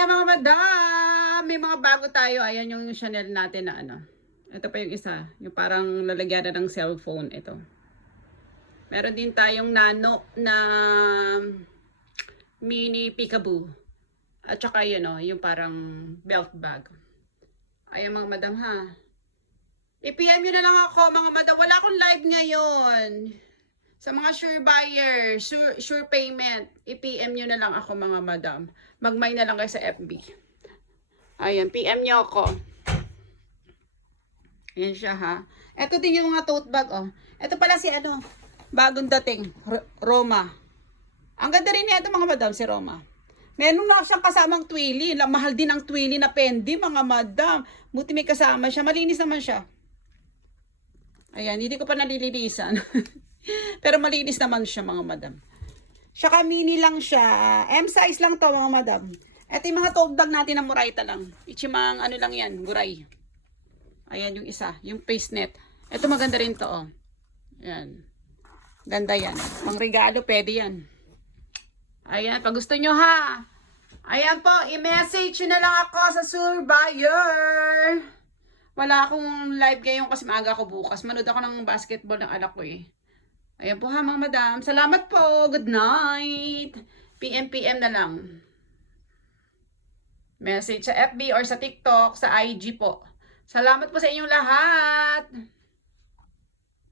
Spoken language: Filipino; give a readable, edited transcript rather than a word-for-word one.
Ayan mga madam, may mga bago tayo. Ayan yung Chanel natin na ano. Ito pa yung isa, yung parang lalagyan na ng cellphone. Ito. Meron din tayong nano na mini peekaboo. At saka yun o, yung parang belt bag. Ayan mga madam ha. I-PM nyo na lang ako mga madam. Wala akong live ngayon. Sa mga sure buyer, sure payment, i-PM nyo na lang ako mga madam. Mag-my na lang kayo sa FB. Ayan, PM nyo ako. Ayan siya ha. Ito din yung mga tote bag oh. Ito pala si ano, bagong dating, Roma. Ang ganda rin niya ito mga madam, si Roma. Meron na siyang kasamang twilly. Mahal din ang twilly na pendi mga madam. Buti may kasama siya. Malinis naman siya. Ayan, hindi ko pa nalilinisan. Pero malinis naman siya mga madam. Saka mini lang siya. M size lang to mga madam. Ito yung mga tote bag natin na Murayta lang. Ichimang ano lang yan, guray. Ayan yung isa, yung face net. Ito maganda rin to oh. Ayan. Ganda yan. Pang regalo pwede yan. Ayan, pag gusto nyo ha. Ayan po, i-message nyo na lang ako sa Surveyor. Wala akong live ngayon kasi maaga ako bukas. Manood ako ng basketball ng anak ko eh. Ayan po ha mga madam. Salamat po. Good night. PM na lang. Message sa FB or sa TikTok, sa IG po. Salamat po sa inyong lahat.